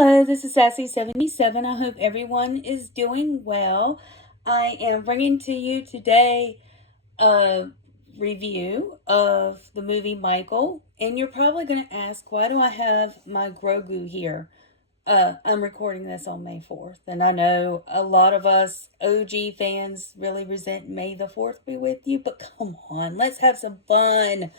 Hello, this is Sassy77. I hope everyone is doing well. I am bringing to you today a review of the movie Michael, and you're probably going to ask, why do I have my Grogu here? I'm recording this on May 4th, and I know a lot of us OG fans really resent May the 4th be with you, but come on, let's have some fun.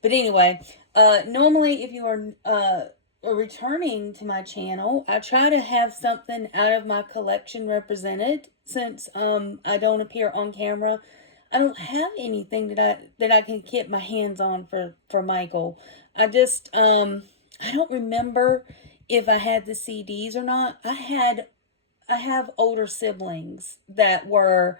But anyway, normally if you are returning to my channel, I try to have something out of my collection represented. Since I don't appear on camera, I don't have anything that I can get my hands on for Michael. I just I don't remember if I had the CDs or not. I have older siblings that were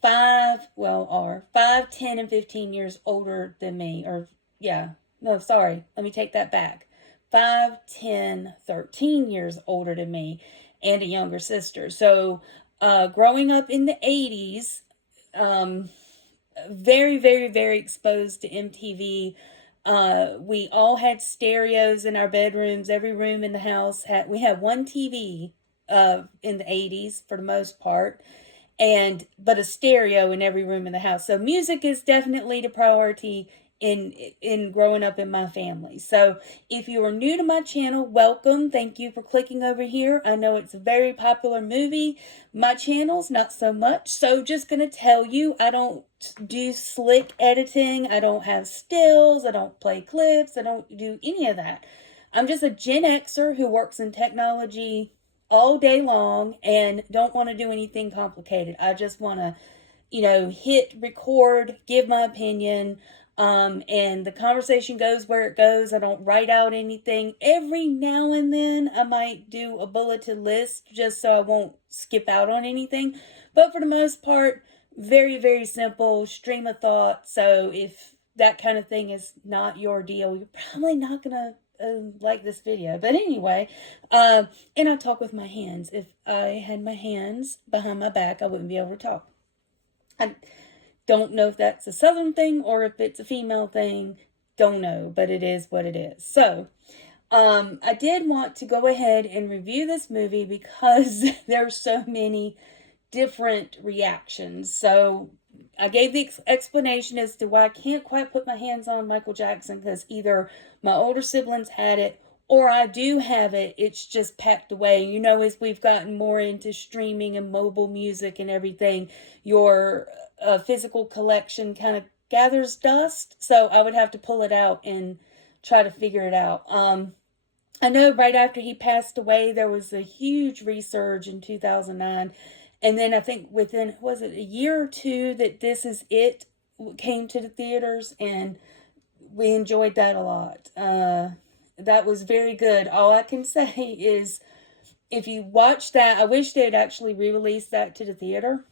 5, 10, and 15 years older than me. Or, yeah, no, sorry, let me take that back. 5, 10, 13 years older than me, and a younger sister. So, growing up in the 80s, very, very, very exposed to MTV. We all had stereos in our bedrooms. Every room in the house we had one TV in the 80s for the most part, but a stereo in every room in the house. So music is definitely the priority in growing up in my family. So if you are new to my channel, welcome. Thank you for clicking over here. I know it's a very popular movie. My channel's not so much. So just gonna tell you, I don't do slick editing. I don't have stills. I don't play clips. I don't do any of that. I'm just a Gen Xer who works in technology all day long and don't want to do anything complicated. I just want to, hit record, give my opinion, and the conversation goes where it goes. I don't write out anything. Every now and then I might do a bulleted list just so I won't skip out on anything. But for the most part, very, very simple stream of thought. So if that kind of thing is not your deal, you're probably not going to like this video. But anyway, and I talk with my hands. If I had my hands behind my back, I wouldn't be able to talk. I don't know if that's a Southern thing or if it's a female thing. Don't know, but it is what it is. So, I did want to go ahead and review this movie because there's so many different reactions. So I gave the explanation as to why I can't quite put my hands on Michael Jackson, because either my older siblings had it or I do have it. It's just packed away. As we've gotten more into streaming and mobile music and everything, your physical collection kind of gathers dust. So I would have to pull it out and try to figure it out. I know right after he passed away, there was a huge resurge in 2009. And then I think within, was it a year or two, that This Is It came to the theaters, and we enjoyed that a lot. That was very good. All I can say is, if you watch that, I wish they'd actually re-release that to the theater.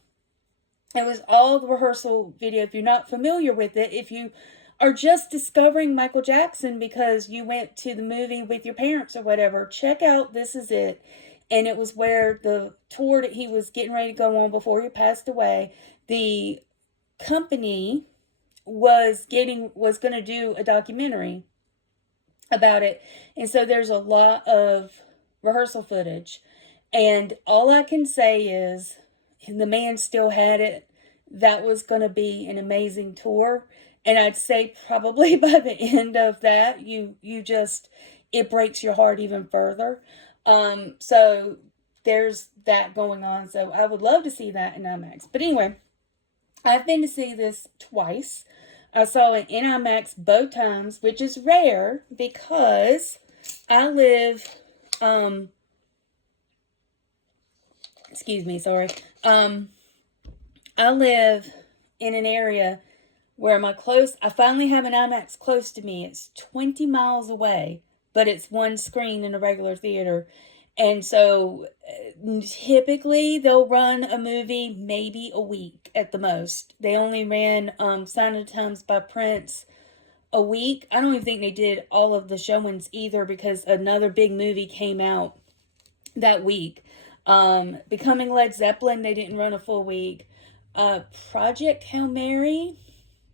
It was all the rehearsal video. If you're not familiar with it, if you are just discovering Michael Jackson because you went to the movie with your parents or whatever, check out This Is It. And it was where the tour that he was getting ready to go on before he passed away, the company was going to do a documentary about it. And so there's a lot of rehearsal footage. And all I can say is, the man still had it. That was going to be an amazing tour. And I'd say probably by the end of that, it breaks your heart even further. So there's that going on. So I would love to see that in IMAX. But anyway, I've been to see this twice. I saw it in IMAX both times, which is rare because I live, excuse me, sorry. I live in an area where I finally have an IMAX close to me. It's 20 miles away, but it's one screen in a regular theater. And so typically they'll run a movie maybe a week at the most. They only ran Sign of the Times by Prince a week. I don't even think they did all of the showings either, because another big movie came out that week. Becoming Led Zeppelin, they didn't run a full week. Project Hail Mary,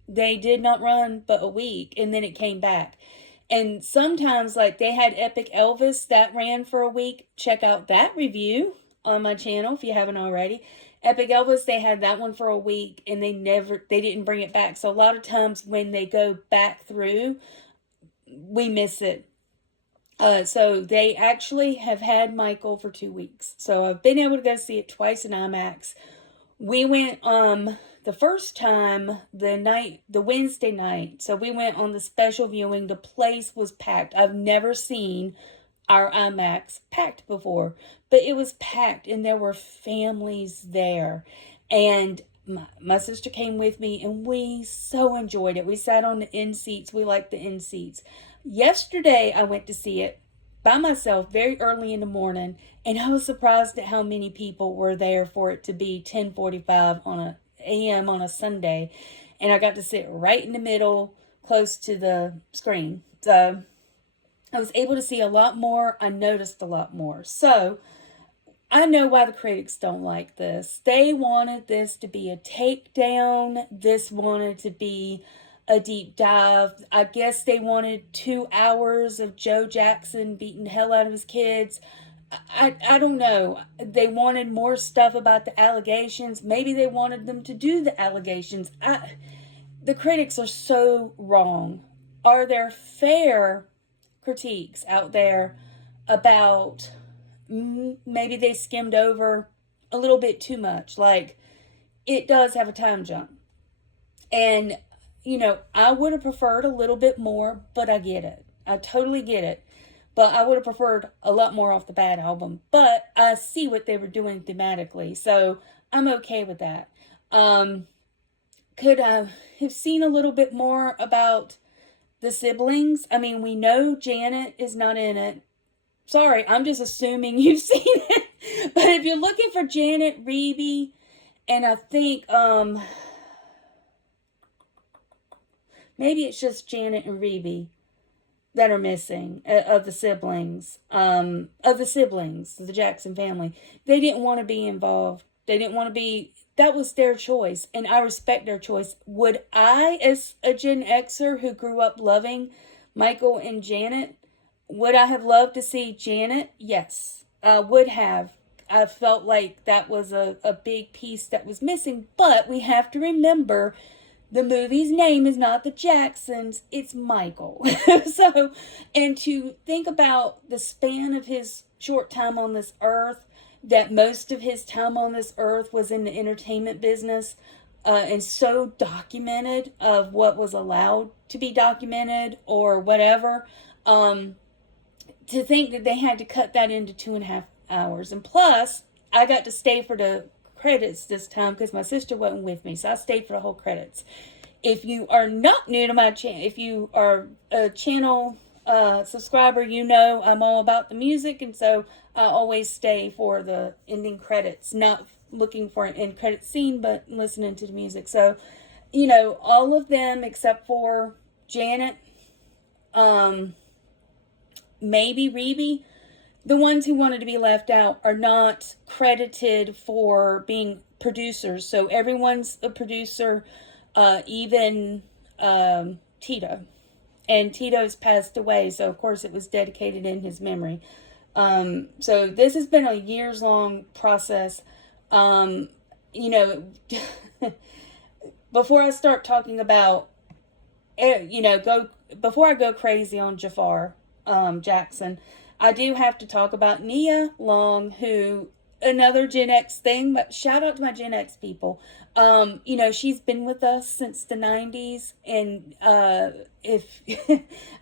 they did not run but a week, and then it came back. And sometimes, like, they had Epic Elvis that ran for a week. Check out that review on my channel if you haven't already. Epic Elvis, they had that one for a week, and they didn't bring it back. So a lot of times when they go back through, we miss it. So they actually have had Michael for 2 weeks. So I've been able to go see it twice in IMAX. We went the first time the Wednesday night. So we went on the special viewing. The place was packed. I've never seen our IMAX packed before, but it was packed and there were families there. And my sister came with me and we so enjoyed it. We sat on the end seats. We liked the end seats. Yesterday, I went to see it by myself very early in the morning, and I was surprised at how many people were there for it to be 10:45 a.m. on a Sunday, and I got to sit right in the middle, close to the screen. So I was able to see a lot more. I noticed a lot more. So I know why the critics don't like this. They wanted this to be a takedown. This wanted to be a deep dive. I guess they wanted 2 hours of Joe Jackson beating the hell out of his kids. I don't know. They wanted more stuff about the allegations. Maybe they wanted them to do the allegations. The critics are so wrong. Are there fair critiques out there about maybe they skimmed over a little bit too much? Like, it does have a time jump. And I would have preferred a little bit more, but I get it. I totally get it. But I would have preferred a lot more off the Bad album. But I see what they were doing thematically, so I'm okay with that. Could I have seen a little bit more about the siblings? I mean, we know Janet is not in it. Sorry, I'm just assuming you've seen it. But if you're looking for Janet, Reby, and I think, maybe it's just Janet and Reby that are missing of the siblings, the Jackson family. They didn't want to be involved. They didn't want to be, that was their choice, and I respect their choice. Would I, as a Gen Xer who grew up loving Michael and Janet, would I have loved to see Janet? Yes, I would have. I felt like that was a big piece that was missing, but we have to remember the movie's name is not the Jacksons, it's Michael. So, and to think about the span of his short time on this earth, that most of his time on this earth was in the entertainment business, and so documented of what was allowed to be documented or whatever, to think that they had to cut that into 2.5 hours. And plus, I got to stay for the credits this time because my sister wasn't with me, so I stayed for the whole credits. If you are not new to my channel, if you are a channel subscriber, you know I'm all about the music, and so I always stay for the ending credits, not looking for an end credit scene, but listening to the music. So, all of them except for Janet, maybe Reby, the ones who wanted to be left out are not credited for being producers. So everyone's a producer, even Tito. And Tito's passed away, so of course it was dedicated in his memory. So this has been a years-long process. Before I start talking about, before I go crazy on Jaafar Jackson, I do have to talk about Nia Long, who, another Gen X thing, but shout out to my Gen X people. She's been with us since the 90s, and if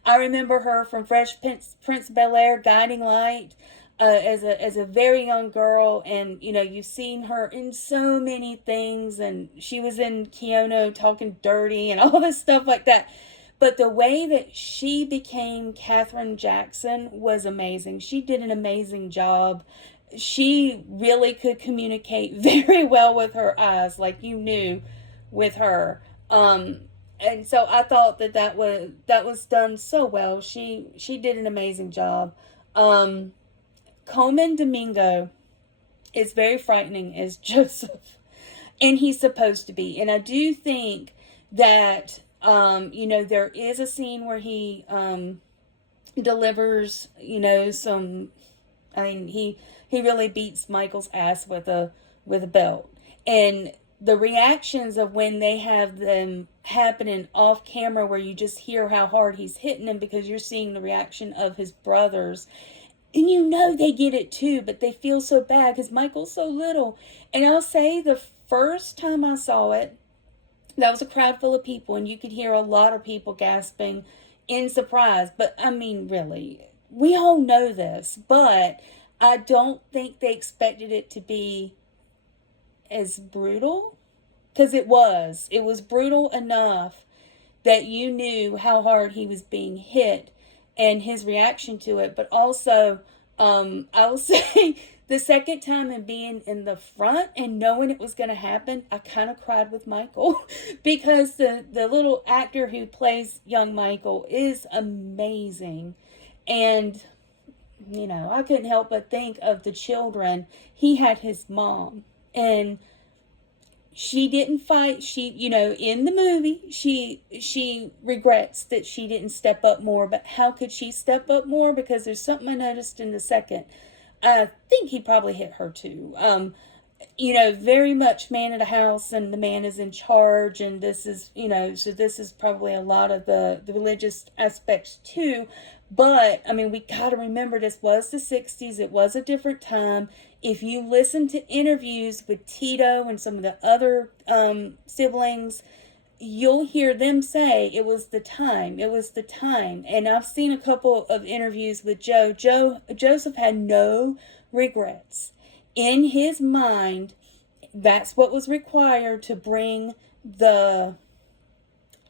I remember her from Fresh Prince of Bel-Air, Guiding Light, as a very young girl, and you've seen her in so many things, and she was in Keanu Talking Dirty and all this stuff like that. But the way that she became Catherine Jackson was amazing. She did an amazing job. She really could communicate very well with her eyes, like you knew with her. And so I thought that was done so well. She did an amazing job. Ooleman Domingo is very frightening as Joseph, and he's supposed to be. And I do think that there is a scene where he delivers, some, I mean, he really beats Michael's ass with a belt. And the reactions of when they have them happening off camera, where you just hear how hard he's hitting him, because you're seeing the reaction of his brothers, and they get it too, but they feel so bad because Michael's so little. And I'll say, the first time I saw it, that was a crowd full of people, and you could hear a lot of people gasping in surprise. But I mean, really, we all know this, but I don't think they expected it to be as brutal, because it was. It was brutal enough that you knew how hard he was being hit and his reaction to it. But also, I will say, the second time, and being in the front and knowing it was going to happen, I kind of cried with Michael because the little actor who plays young Michael is amazing. And, I couldn't help but think of the children. He had his mom, and she didn't fight. She, in the movie, she regrets that she didn't step up more. But how could she step up more? Because there's something I noticed in the second. I think he probably hit her too. Very much man of the house, and the man is in charge. And this is, so this is probably a lot of the religious aspects too. But, I mean, we got to remember, this was the 60s. It was a different time. If you listen to interviews with Tito and some of the other siblings, you'll hear them say it was the time. It was the time. And I've seen a couple of interviews with Joseph had no regrets. In his mind, that's what was required to bring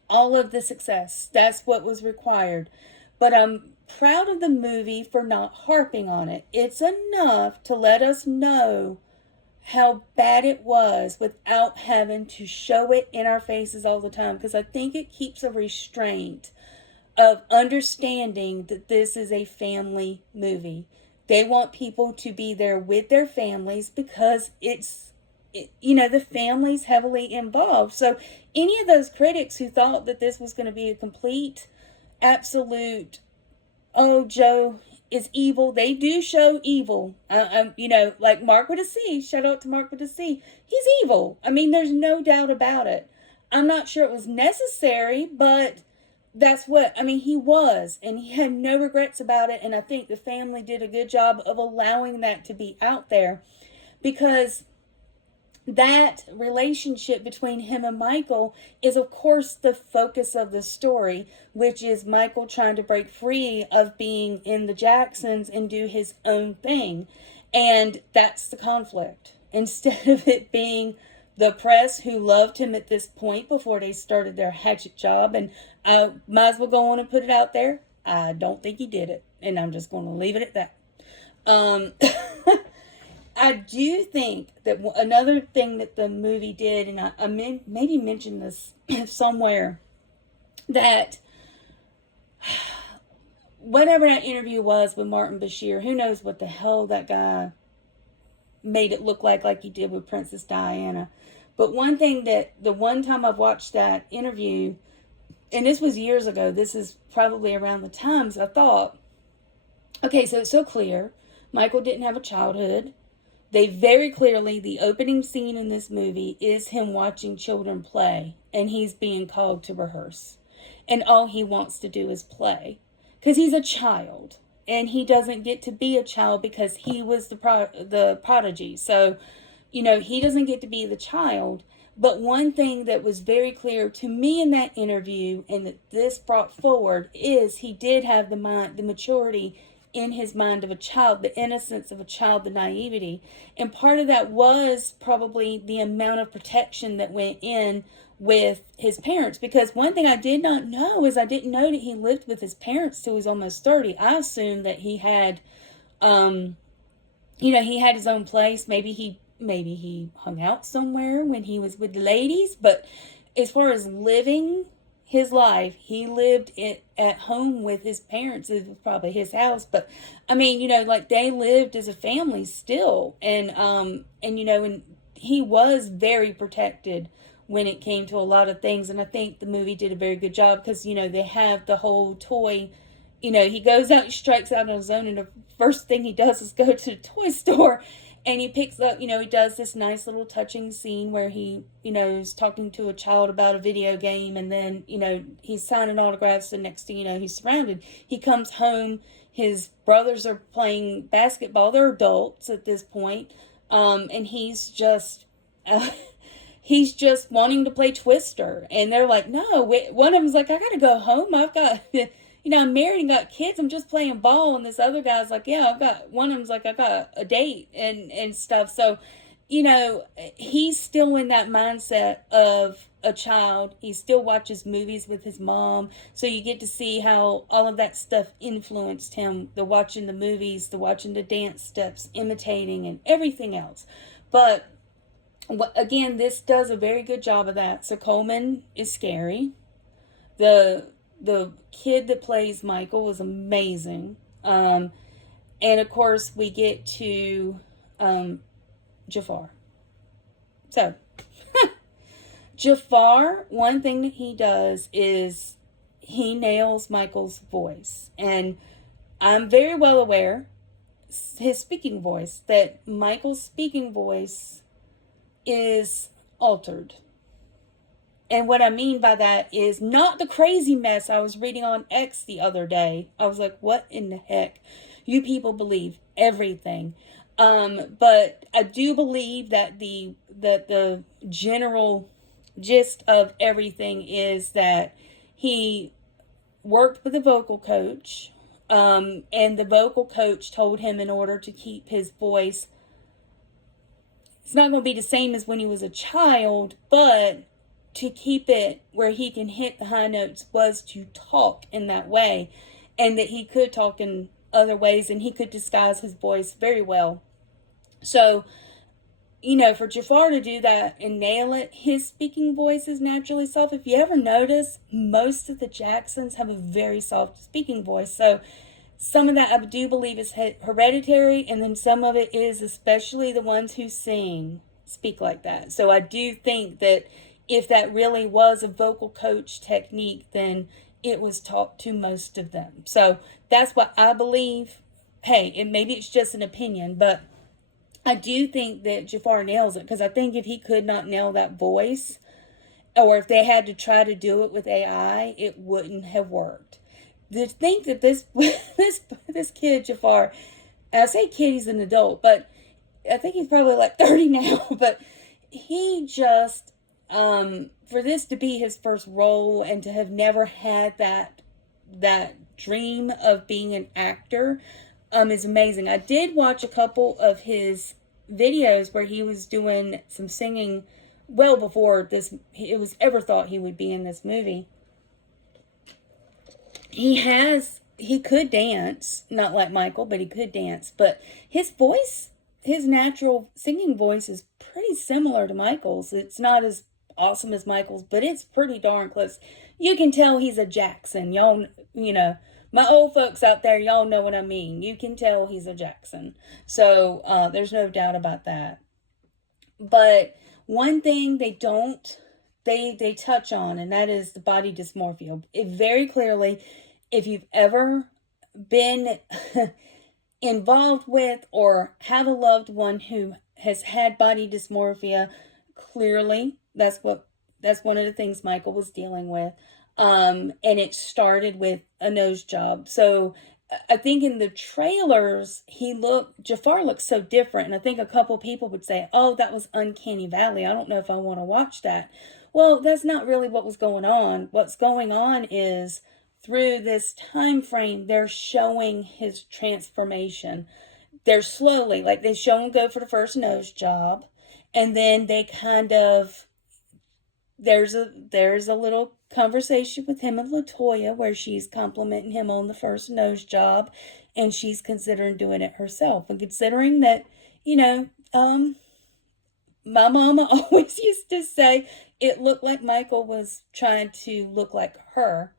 all of the success. That's what was required. But I'm proud of the movie for not harping on it. It's enough to let us know how bad it was without having to show it in our faces all the time. Because I think it keeps a restraint of understanding that this is a family movie. They want people to be there with their families, because the family's heavily involved. So any of those critics who thought that this was going to be a complete, absolute, oh, Joe is evil, they do show evil. Like Mark with a C, shout out to Mark with a C. He's evil. I mean, there's no doubt about it. I'm not sure it was necessary, but that's he was, and he had no regrets about it. And I think the family did a good job of allowing that to be out there, because that relationship between him and Michael is, of course, the focus of the story, which is Michael trying to break free of being in the Jacksons and do his own thing. And that's the conflict. Instead of it being the press, who loved him at this point before they started their hatchet job, and I might as well go on and put it out there, I don't think he did it. And I'm just going to leave it at that. I do think that another thing that the movie did, and I maybe mentioned this somewhere, that whatever that interview was with Martin Bashir, who knows what the hell that guy made it look like he did with Princess Diana. But one thing, that the one time I've watched that interview, and this was years ago, this is probably around the times, I thought, okay, so it's so clear Michael didn't have a childhood. They very clearly, the opening scene in this movie is him watching children play, and he's being called to rehearse. And all he wants to do is play, because he's a child, and he doesn't get to be a child because he was the prodigy. So, he doesn't get to be the child. But one thing that was very clear to me in that interview, and that this brought forward, is he did have the maturity in his mind of a child, the innocence of a child, the naivety. And part of that was probably the amount of protection that went in with his parents. Because one thing I did not know is, I didn't know that he lived with his parents till he was almost 30. I assumed that he had, he had his own place. Maybe he hung out somewhere when he was with the ladies. But as far as living his life, he lived at home with his parents. It was probably his house, but they lived as a family still. And he was very protected when it came to a lot of things. And I think the movie did a very good job, because, they have the whole toy he goes out, he strikes out on his own, and the first thing he does is go to the toy store, and he picks up, he does this nice little touching scene where he, is talking to a child about a video game, and then, he's signing autographs, and next thing you know, he's surrounded. He comes home, his brothers are playing basketball, they're adults at this point, and he's just, he's just wanting to play Twister, and they're like, no, one of them's like, I gotta go home, I've got, I'm married and got kids, I'm just playing ball, and this other guy's like, yeah, one of them's like, I got a date, and stuff, so, he's still in that mindset of a child. He still watches movies with his mom, so you get to see how all of that stuff influenced him, the watching the movies, the watching the dance steps, imitating, and everything else, but again, this does a very good job of that. So Coleman is scary. The kid that plays Michael was amazing. And of course, we get to Jaafar. So, Jaafar, one thing that he does is he nails Michael's voice. And I'm very well aware, his speaking voice, that Michael's speaking voice is altered. And what I mean by that is not the crazy mess I was reading on X the other day. I was like, what in the heck? You people believe everything. But I do believe that the general gist of everything is that he worked with a vocal coach, and the vocal coach told him in order to keep his voice, it's not going to be the same as when he was a child, but to keep it where he can hit the high notes was to talk in that way, and that he could talk in other ways, and he could disguise his voice very well. So, for Jaafar to do that and nail it, his speaking voice is naturally soft. If you ever notice, most of the Jacksons have a very soft speaking voice. So some of that I do believe is hereditary, and then some of it is, especially the ones who sing, speak like that. So I do think that if that really was a vocal coach technique, then it was taught to most of them. So that's what I believe. Hey, and maybe it's just an opinion, but I do think that Jaafar nails it, because I think if he could not nail that voice, or if they had to try to do it with AI, it wouldn't have worked. To think that this kid Jaafar, and I say kid, he's an adult, but I think he's probably like 30 now, but he just, for this to be his first role and to have never had that dream of being an actor, is amazing. I did watch a couple of his videos where he was doing some singing well before it was ever thought he would be in this movie. He could dance, not like Michael, but he could dance. But his voice, his natural singing voice, is pretty similar to Michael's. It's not as awesome as Michael's, but it's pretty darn close. You can tell he's a Jackson. Y'all, my old folks out there, y'all know what I mean. You can tell he's a Jackson. So there's no doubt about that. But one thing they touch on, and that is the body dysmorphia. It very clearly, if you've ever been involved with or have a loved one who has had body dysmorphia, clearly that's one of the things Michael was dealing with. And it started with a nose job. So I think in the trailers, Jaafar looks so different. And I think a couple people would say, oh, that was Uncanny Valley. I don't know if I want to watch that. Well, that's not really what was going on. What's going on is through this time frame, they're showing his transformation. They're slowly, like they show him go for the first nose job. And then they kind of, there's a little conversation with him and LaToya where she's complimenting him on the first nose job, and she's considering doing it herself. And considering that, my mama always used to say it looked like Michael was trying to look like her,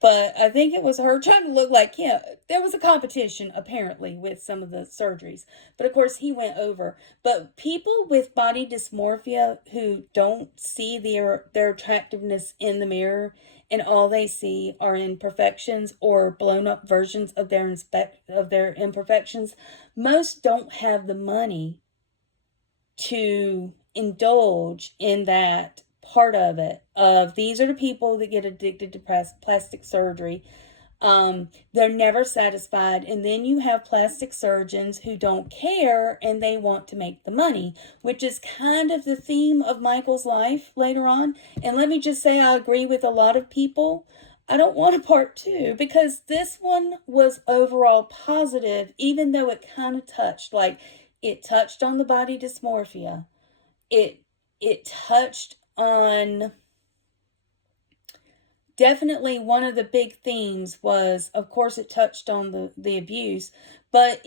but I think it was her trying to look like him. There was a competition, apparently, with some of the surgeries. But, of course, he went over. But people with body dysmorphia who don't see their attractiveness in the mirror and all they see are imperfections or blown up versions of their imperfections. Most don't have the money to indulge in that part of it. Of these are the people that get addicted to plastic surgery. They're never satisfied, and then you have plastic surgeons who don't care and they want to make the money, which is kind of the theme of Michael's life later on. And let me just say, I agree with a lot of people. I don't want a part two, because this one was overall positive, even though it kind of touched on the body dysmorphia. It touched on, definitely one of the big themes was, of course, it touched on the abuse, but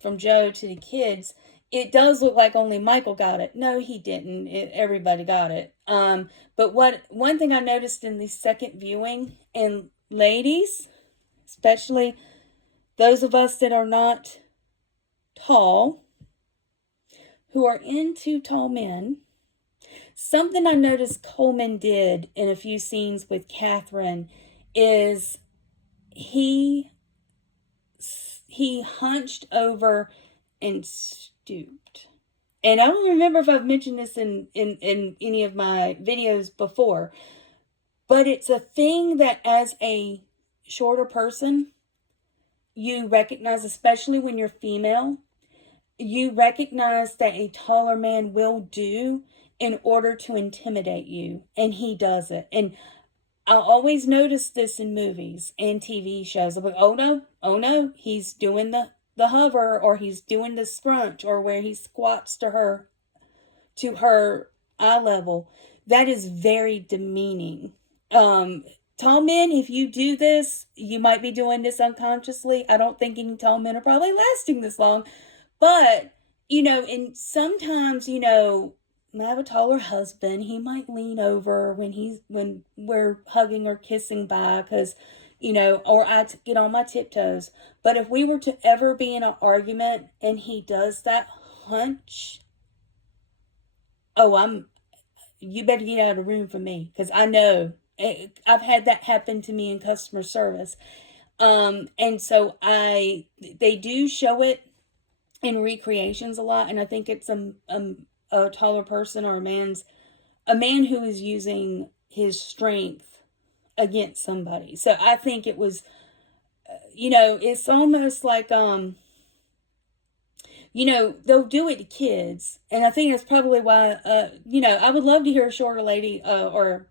from Joe to the kids, it does look like only Michael got it. No, he didn't. Everybody got it. But one thing I noticed in the second viewing, and ladies, especially those of us that are not tall, who are into tall men, something I noticed Coleman did in a few scenes with Catherine is he hunched over and stooped. And I don't remember if I've mentioned this in any of my videos before, but it's a thing that as a shorter person, you recognize, especially when you're female, you recognize that a taller man will do in order to intimidate you, and he does it. And I always notice this in movies and TV shows. I'm like, oh no, he's doing the hover, or he's doing the scrunch, or where he squats to her eye level. That is very demeaning. Tall men, if you do this, you might be doing this unconsciously. I don't think any tall men are probably lasting this long. But, and sometimes, I have a taller husband. He might lean over when we're hugging or kissing by, because, or I get on my tiptoes. But if we were to ever be in an argument and he does that hunch, you better get out of the room for me, because I know I've had that happen to me in customer service. And so they do show it in recreations a lot, and I think it's a taller person, or a man who is using his strength against somebody. So I think it was, it's almost like, they'll do it to kids, and I think that's probably why, I would love to hear a shorter lady, or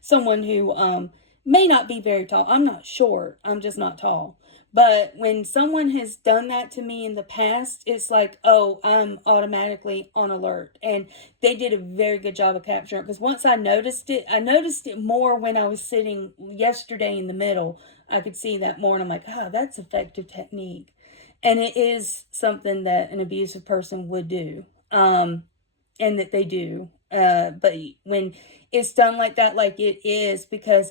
someone who may not be very tall. I'm not short, I'm just not tall. But when someone has done that to me in the past, it's like, oh, I'm automatically on alert. And they did a very good job of capturing it. Because once I noticed it more when I was sitting yesterday in the middle. I could see that more. And I'm like, that's effective technique. And it is something that an abusive person would do. And that they do. But when it's done like that, like it is, because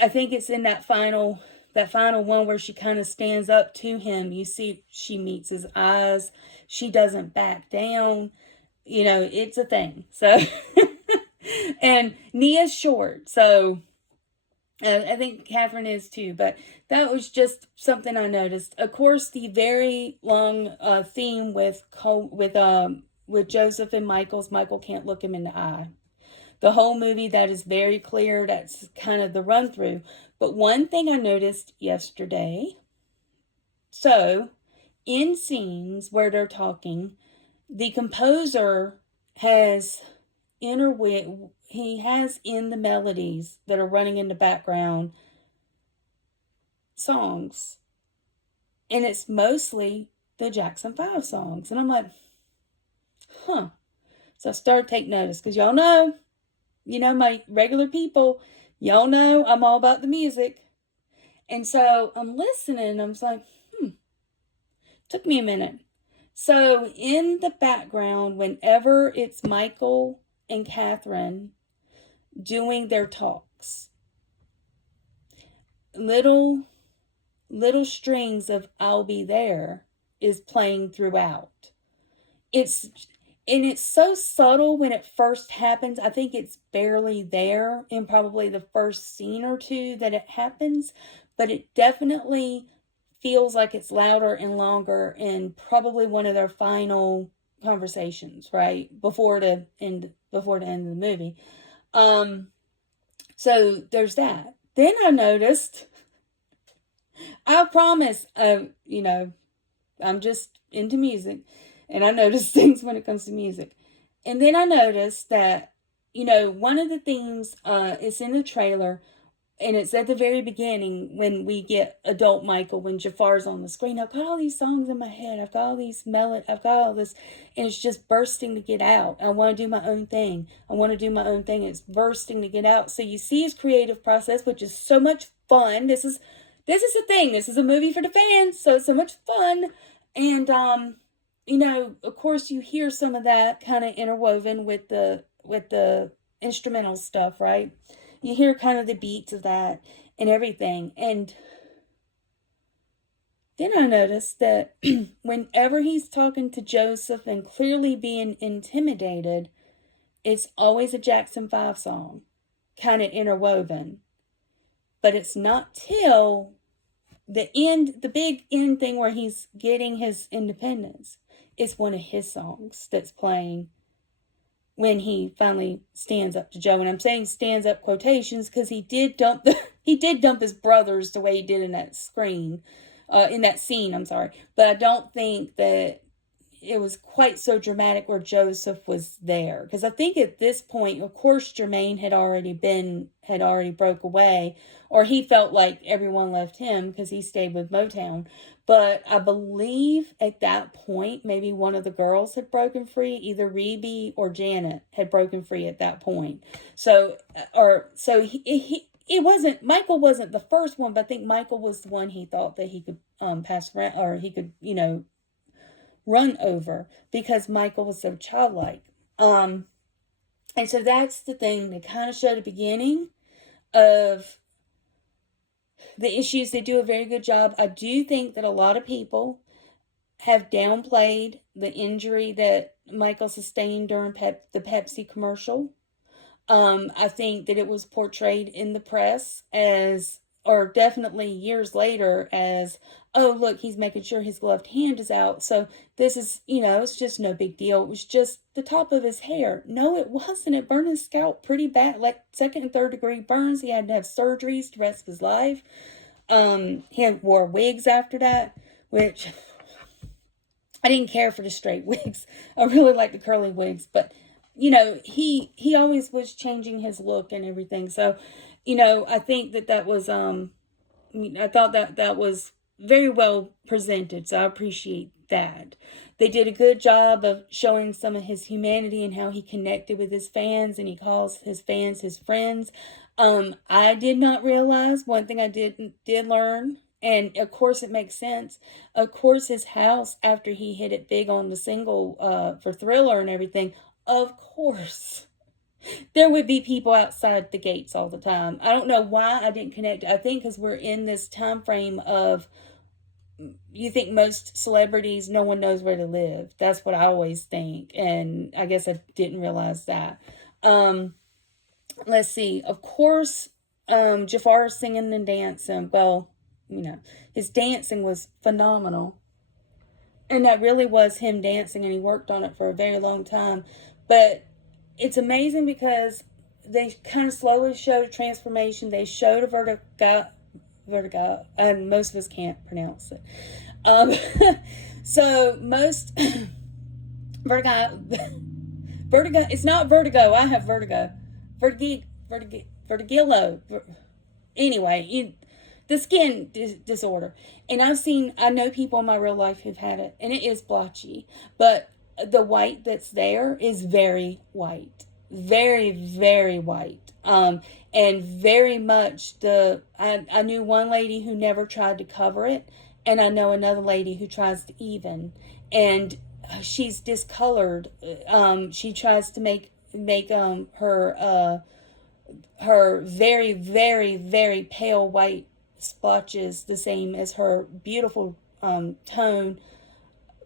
I think it's in that final one where she kind of stands up to him. You see, she meets his eyes. She doesn't back down. It's a thing. So, and Nia's short. So, I think Catherine is too. But that was just something I noticed. Of course, the very long theme with Joseph and Michael can't look him in the eye. The whole movie, that is very clear. That's kind of the run through. But one thing I noticed yesterday, so in scenes where they're talking, the composer has in the melodies that are running in the background songs. And it's mostly the Jackson 5 songs. And I'm like, So I started to take notice, because y'all know, my regular people, y'all know I'm all about the music. And so I'm listening, and I'm like, Took me a minute. So in the background, whenever it's Michael and Catherine doing their talks, little strings of "I'll Be There" is playing throughout. It's And it's so subtle when it first happens. I think it's barely there in probably the first scene or two that it happens, but it definitely feels like it's louder and longer in probably one of their final conversations, right? Before the end of the movie. So there's that. Then I noticed, I promise, I'm just into music, and I notice things when it comes to music. And then I noticed that, one of the things, it's in the trailer, and it's at the very beginning when we get adult Michael, when Jaafar's on the screen. I've got all these songs in my head. I've got all these I've got all this, and it's just bursting to get out. I want to do my own thing. I want to do my own thing. It's bursting to get out. So you see his creative process, which is so much fun. This is the thing. This is a movie for the fans, so it's so much fun. And of course, you hear some of that kind of interwoven with the instrumental stuff, right? You hear kind of the beats of that and everything. And then I noticed that whenever he's talking to Joseph and clearly being intimidated, it's always a Jackson 5 song, kind of interwoven. But it's not till the end, the big end thing where he's getting his independence. It's one of his songs that's playing when he finally stands up to Joe. And I'm saying stands up quotations because he did dump his brothers the way he did in that scene. I'm sorry. But I don't think that it was quite so dramatic where Joseph was there. Because I think at this point, of course, Jermaine had already broke away, or he felt like everyone left him because he stayed with Motown. But I believe at that point, maybe one of the girls had broken free. Either Rebe or Janet had broken free at that point. Michael wasn't the first one, but I think Michael was the one he thought that he could pass around, or he could, run over, because Michael was so childlike. And so that's the thing. They kind of show the beginning of the issues. They do a very good job. I do think that a lot of people have downplayed the injury that Michael sustained during the Pepsi commercial. I think that it was portrayed in the press as, or definitely years later as, oh, look, he's making sure his gloved hand is out. So this is, it's just no big deal. It was just the top of his hair. No, it wasn't. It burned his scalp pretty bad, like 2nd and 3rd degree burns. He had to have surgeries the rest of his life. He wore wigs after that, which I didn't care for the straight wigs. I really like the curly wigs, but he always was changing his look and everything. So, I think that was, I thought that was very well presented. So I appreciate that. They did a good job of showing some of his humanity and how he connected with his fans, and he calls his fans his friends. I did not realize, one thing I did learn, and of course it makes sense. Of course, his house, after he hit it big on the single for Thriller and everything, of course, there would be people outside the gates all the time. I don't know why I didn't connect. I think because we're in this time frame of, you think most celebrities, no one knows where to live. That's what I always think. And I guess I didn't realize that. Let's see. Of course, Jaafar singing and dancing. Well, his dancing was phenomenal. And that really was him dancing, and he worked on it for a very long time. But it's amazing because they kind of slowly showed a transformation. They showed a vertigo, and most of us can't pronounce it. So most vertigo, it's not vertigo. I have vertigo. Vertigillo. Anyway, the skin disorder. And I know people in my real life who've had it, and it is blotchy, but the white that's there is very white. Very, very white. And very much I knew one lady who never tried to cover it, and I know another lady who tries to even, and she's discolored. She tries to make her very, very, very pale white splotches the same as her beautiful tone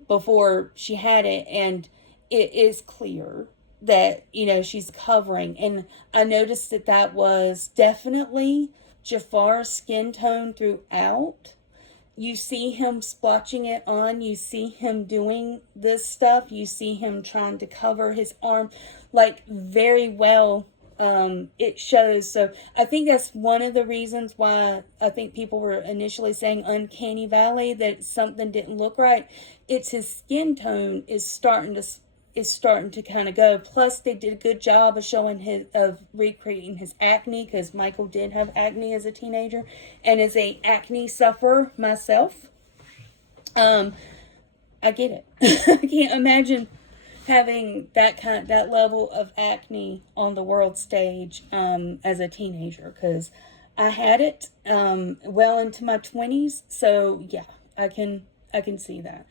before she had it, and it is clear that, she's covering. And I noticed that was definitely Jaafar's skin tone throughout. You see him splotching it on. You see him doing this stuff. You see him trying to cover his arm, like, very well. It shows. So I think that's one of the reasons why I think people were initially saying uncanny valley, that something didn't look right. It's his skin tone is starting to kind of go. Plus, they did a good job of recreating his acne, because Michael did have acne as a teenager, and as a acne sufferer myself, I get it. I can't imagine having that level of acne on the world stage as a teenager, because I had it well into my 20s. So yeah, I can see that.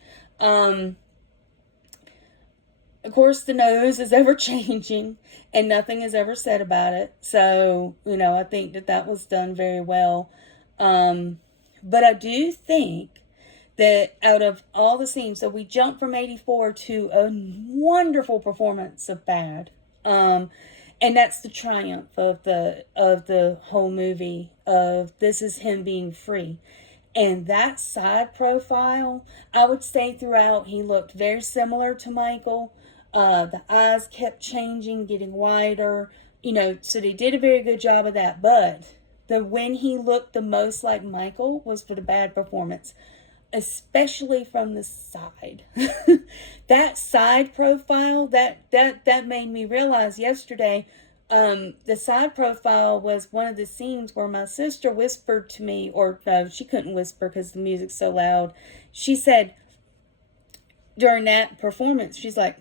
Of course, the nose is ever changing, and nothing is ever said about it. So, I think that was done very well. But I do think that out of all the scenes, so we jumped from 84 to a wonderful performance of Bad. And that's the triumph of the whole movie, of this is him being free. And that side profile, I would say throughout, he looked very similar to Michael. The eyes kept changing, getting wider, so they did a very good job of that. But when he looked the most like Michael was for the Bad performance, especially from the side. That side profile, that made me realize yesterday, the side profile was one of the scenes where my sister whispered to me, or no, she couldn't whisper because the music's so loud. She said during that performance, she's like,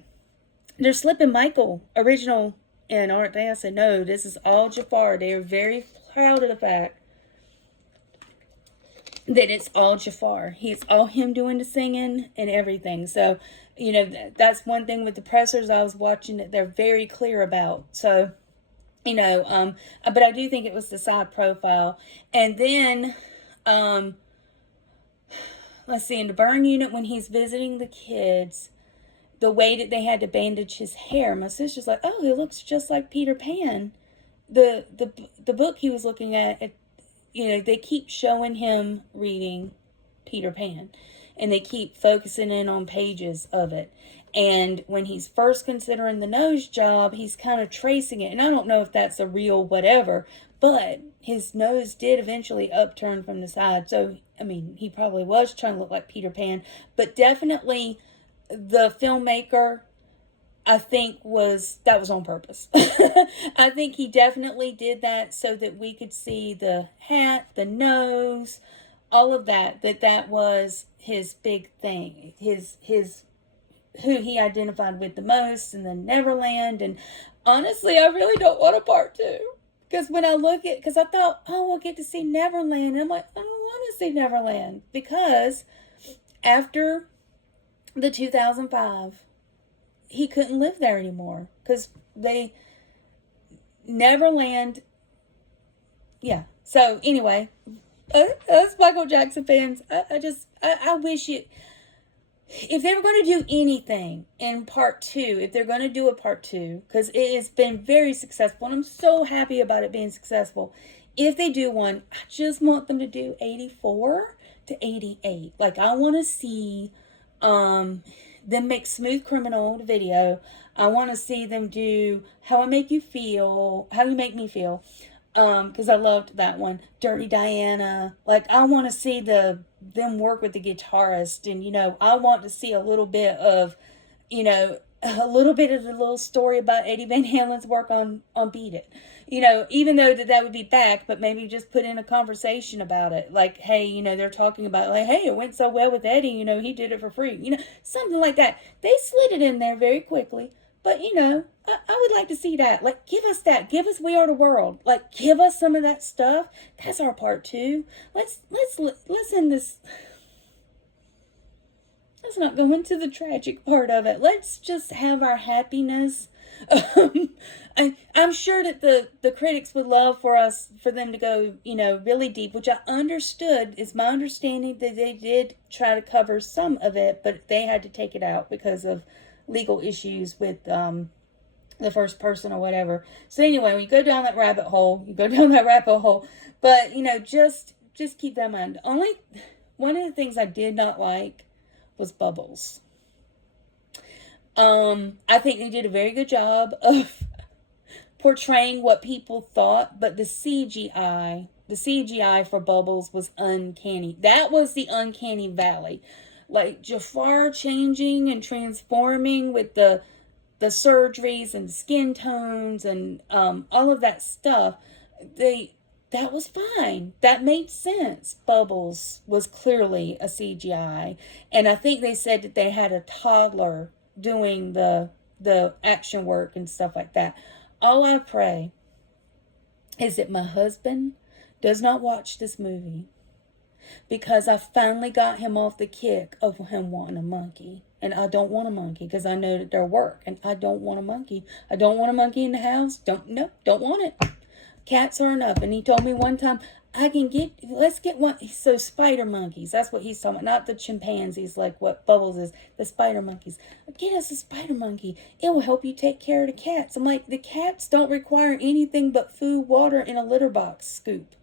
they're slipping Michael original in, aren't they? I said, no, this is all Jaafar. They are very proud of the fact that it's all Jaafar. It's all him doing the singing and everything. So, that's one thing with the pressers I was watching that they're very clear about. So, but I do think it was the side profile. And then, let's see, in the burn unit when he's visiting the kids, the way that they had to bandage his hair, my sister's like, oh, it looks just like Peter Pan. The book he was looking at, they keep showing him reading Peter Pan, and they keep focusing in on pages of it. And when he's first considering the nose job, he's kind of tracing it. And I don't know if that's a real whatever, but his nose did eventually upturn from the side. So, he probably was trying to look like Peter Pan, but definitely the filmmaker, I think that was on purpose. I think he definitely did that so that we could see the hat, the nose, all of that was his big thing, his who he identified with the most, and then Neverland. And honestly, I really don't want a part 2. Because when I because I thought, oh, we'll get to see Neverland. And I'm like, I don't want to see Neverland. Because after the 2005, he couldn't live there anymore. Because Neverland, yeah. So anyway, us Michael Jackson fans, I wish if they were going to do anything in part 2, if they're going to do a part 2, because it has been very successful, and I'm so happy about it being successful. If they do one, I just want them to do 84 to 88. Like, I want to see them make Smooth Criminal the video. I want to see them do How I Make You Feel, How You Make Me Feel, because I loved that one. Dirty Diana. Like, I want to see them work with the guitarist, and I want to see a little bit of the little story about Eddie Van Halen's work on Beat It. Even though that would be back, but maybe just put in a conversation about it. Like, hey, they're talking about, like, hey, it went so well with Eddie, he did it for free. Something like that. They slid it in there very quickly. But, I would like to see that. Like, give us that. Give us We Are the World. Like, give us some of that stuff. That's our part 2. Let's end this. Let's not go into the tragic part of it. Let's just have our happiness. I'm sure that the critics would love for them to go, really deep, which I understood. It's my understanding that they did try to cover some of it, but they had to take it out because of legal issues with the first person or whatever. So anyway, we go down that rabbit hole. You go down that rabbit hole, but just keep that in mind. Only one of the things I did not like was Bubbles. I think they did a very good job of portraying what people thought, but the CGI for Bubbles was uncanny. That was the uncanny valley. Like Jaafar changing and transforming with the surgeries and skin tones and all of that stuff. That was fine. That made sense. Bubbles was clearly a CGI. And I think they said that they had a toddler doing the action work and stuff like that. All I pray is that my husband does not watch this movie, because I finally got him off the kick of him wanting a monkey. And I don't want a monkey because I know that they're work. And I don't want a monkey. I don't want a monkey in the house. Don't want it. Cats are enough. And he told me one time, let's get one. So spider monkeys, that's what he's talking about. Not the chimpanzees like what Bubbles is. The spider monkeys. Get us a spider monkey. It will help you take care of the cats. I'm like, the cats don't require anything but food, water, and a litter box scoop.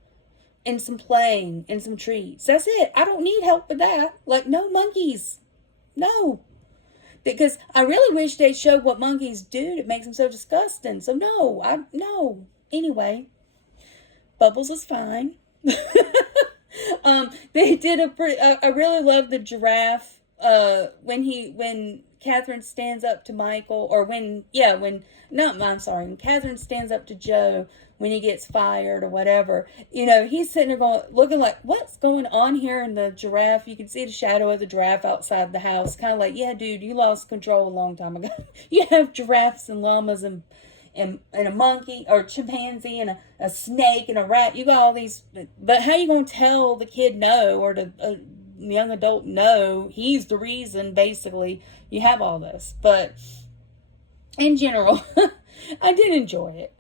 And some playing and some treats. That's it. I don't need help with that. Like, no monkeys. No. Because I really wish they showed what monkeys do that makes them so disgusting. So no. Anyway, Bubbles was fine. They did I really love the giraffe. When Catherine stands up to Michael, or when Catherine stands up to Joe when he gets fired or whatever, he's sitting there looking like, what's going on here? And the giraffe, you can see the shadow of the giraffe outside the house, kind of like, yeah, dude, you lost control a long time ago. You have giraffes and llamas and a monkey or chimpanzee and a snake and a rat. You got all these, but how you going to tell the kid no, or the young adult no? He's the reason, basically, you have all this. But in general, I did enjoy it.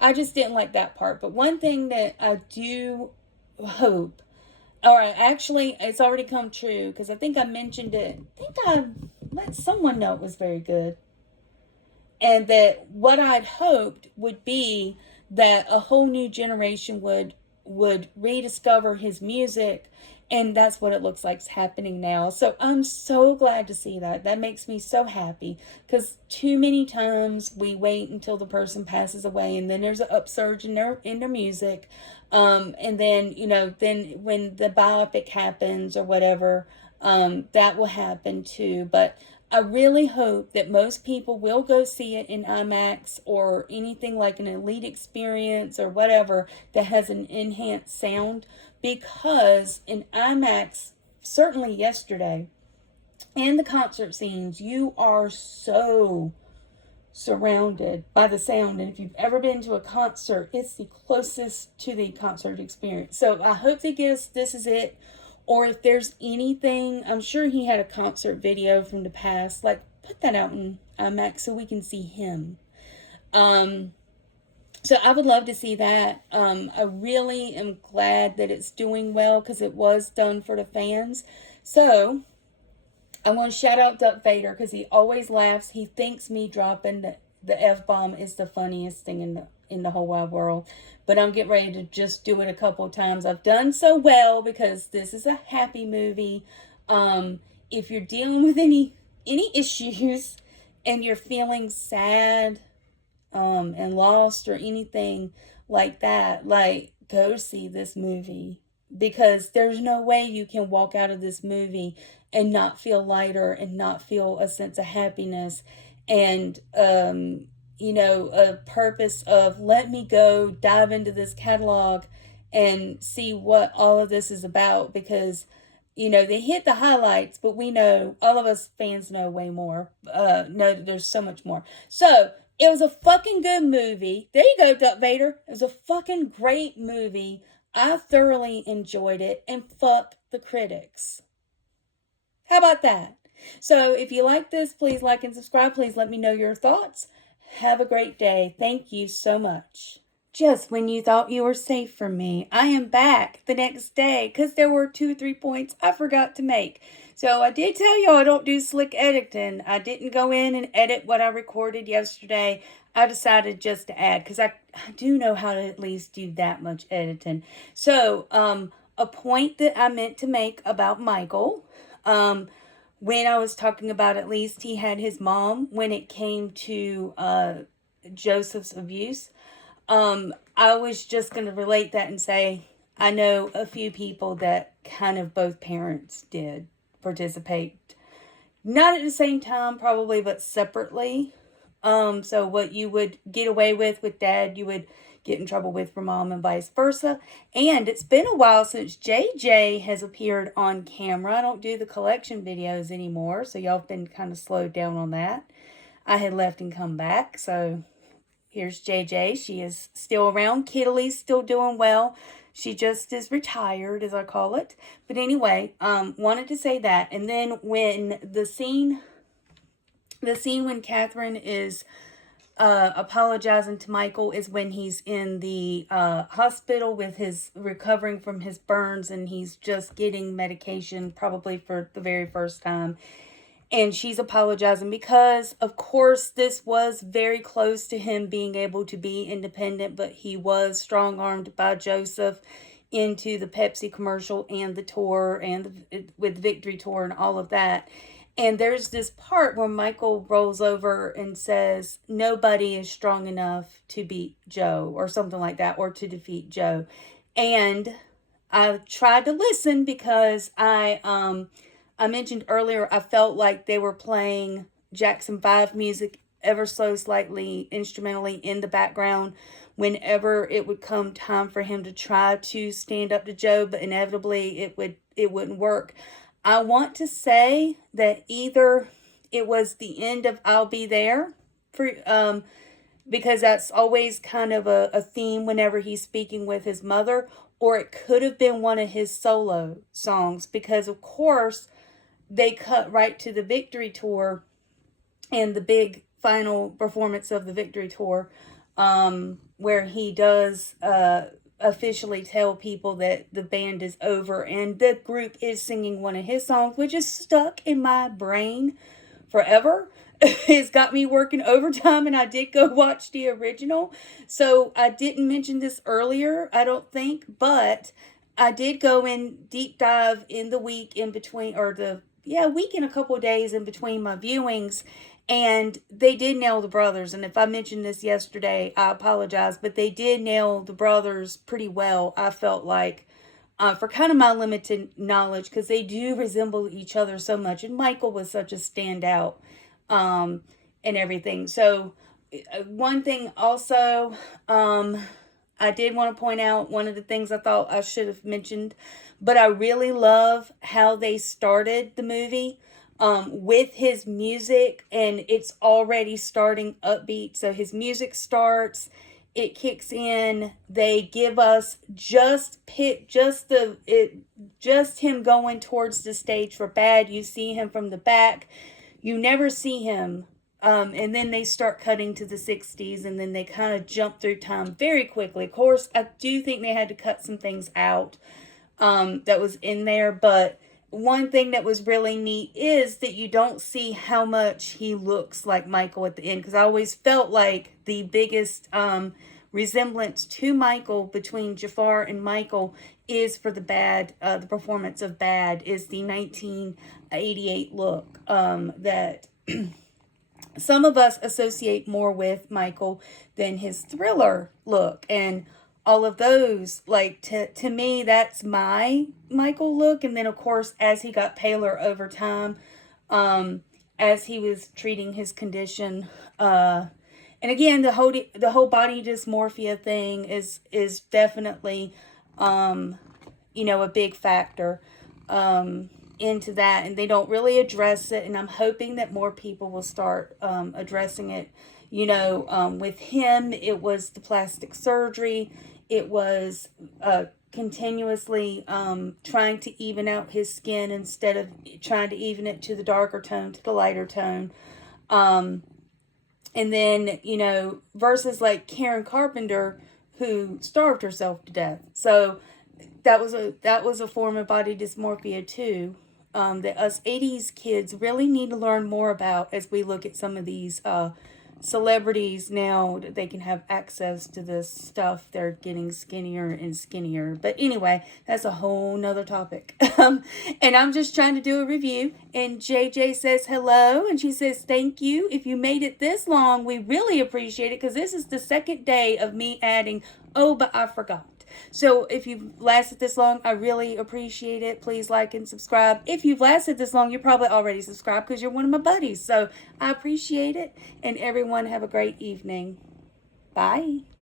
I just didn't like that part. But one thing that I do hope, all right, actually, it's already come true, because I think I mentioned it. I think I let someone know it was very good. And that what I'd hoped would be that a whole new generation would rediscover his music. And that's what it looks like is happening now. So I'm so glad to see that. That makes me so happy, because too many times we wait until the person passes away, and then there's an upsurge in their music. And then, then when the biopic happens or whatever, that will happen too. But I really hope that most people will go see it in IMAX or anything like an elite experience or whatever that has an enhanced sound, because in IMAX, certainly yesterday, and the concert scenes, you are so surrounded by the sound. And if you've ever been to a concert, it's the closest to the concert experience. So I hope they give us This Is It. Or if there's anything, I'm sure he had a concert video from the past. Like, put that out in IMAX so we can see him. So I would love to see that. I really am glad that it's doing well, because it was done for the fans. So I want to shout out LordDuckVader, because he always laughs. He thinks me dropping the F-bomb is the funniest thing in the whole wide world. But I'm getting ready to just do it a couple of times. I've done so well because this is a happy movie. If you're dealing with any issues and you're feeling sad and lost or anything like that, like, go see this movie, because there's no way you can walk out of this movie and not feel lighter and not feel a sense of happiness and a purpose of, let me go dive into this catalog and see what all of this is about. Because they hit the highlights, but we know, all of us fans know way more, know that there's so much more. So it was a fucking good movie. There you go, LordDuckVader. It was a fucking great movie. I thoroughly enjoyed it, and fuck the critics. How about that? So if you like this, please like and subscribe. Please let me know your thoughts. Have a great day. Thank you so much. Just when you thought you were safe from me, I am back the next day because there were 2 or 3 points I forgot to make. So I did tell y'all I don't do slick editing. I didn't go in and edit what I recorded yesterday. I decided just to add because I do know how to at least do that much editing. So, a point that I meant to make about Michael, when I was talking about at least he had his mom when it came to Joseph's abuse. I was just going to relate that and say, I know a few people that kind of both parents did participate. Not at the same time, probably, but separately. So what you would get away with dad, you would get in trouble with for mom and vice versa. And it's been a while since JJ has appeared on camera. I don't do the collection videos anymore, so y'all have been kind of slowed down on that. I had left and come back, so here's JJ. She is still around. Kittely's still doing well. She just is retired, as I call it. But anyway, wanted to say that. And then when the scene when Catherine is apologizing to Michael is when he's in the hospital with his recovering from his burns, and he's just getting medication probably for the very first time. And she's apologizing because, of course, this was very close to him being able to be independent, but he was strong-armed by Joseph into the Pepsi commercial and the tour and with the Victory Tour and all of that. And there's this part where Michael rolls over and says, nobody is strong enough to beat Joe or something like that, or to defeat Joe. And I tried to listen because I mentioned earlier, I felt like they were playing Jackson 5 music ever so slightly instrumentally in the background whenever it would come time for him to try to stand up to Joe, but inevitably it wouldn't work. I want to say that either it was the end of I'll Be There for because that's always kind of a theme whenever he's speaking with his mother, or it could have been one of his solo songs, because of course they cut right to the Victory Tour and the big final performance of the Victory Tour, where he does officially tell people that the band is over, and the group is singing one of his songs, which is stuck in my brain forever. It's got me working overtime, and I did go watch the original. So I didn't mention this earlier, I don't think, but I did go in deep dive in the week in between, or the week and a couple of days in between my viewings, and they did nail the brothers. And if I mentioned this yesterday, I apologize, but they did nail the brothers pretty well, I felt like, for kind of my limited knowledge, because they do resemble each other so much, and Michael was such a standout, and everything. So one thing also, I did want to point out one of the things I thought I should have mentioned, but I really love how they started the movie with his music, and it's already starting upbeat. So his music starts, it kicks in, they give us just him going towards the stage for Bad. You see him from the back. You never see him. And then they start cutting to the 60s, and then they kind of jump through time very quickly. Of course, I do think they had to cut some things out that was in there, but one thing that was really neat is that you don't see how much he looks like Michael at the end, because I always felt like the biggest resemblance to Michael between Jaafar and Michael is for the performance of Bad, is the 1988 look that some of us associate more with Michael than his Thriller look, and all of those, like, to me, that's my Michael look. And then, of course, as he got paler over time, as he was treating his condition, and again, the whole body dysmorphia thing is definitely, a big factor into that, and they don't really address it, and I'm hoping that more people will start addressing it. With him, it was the plastic surgery. It was continuously trying to even out his skin instead of trying to even it to the darker tone, to the lighter tone. And then, versus like Karen Carpenter, who starved herself to death. So that was a form of body dysmorphia too, that us 80s kids really need to learn more about as we look at some of these celebrities now that they can have access to this stuff. They're getting skinnier and skinnier. But anyway, that's a whole nother topic. And I'm just trying to do a review. And JJ says hello, and she says thank you. If you made it this long, we really appreciate it, because this is the second day of me adding, oh, but I forgot. So if you've lasted this long, I really appreciate it. Please like and subscribe. If you've lasted this long, you're probably already subscribed because you're one of my buddies. So I appreciate it. And everyone have a great evening. Bye.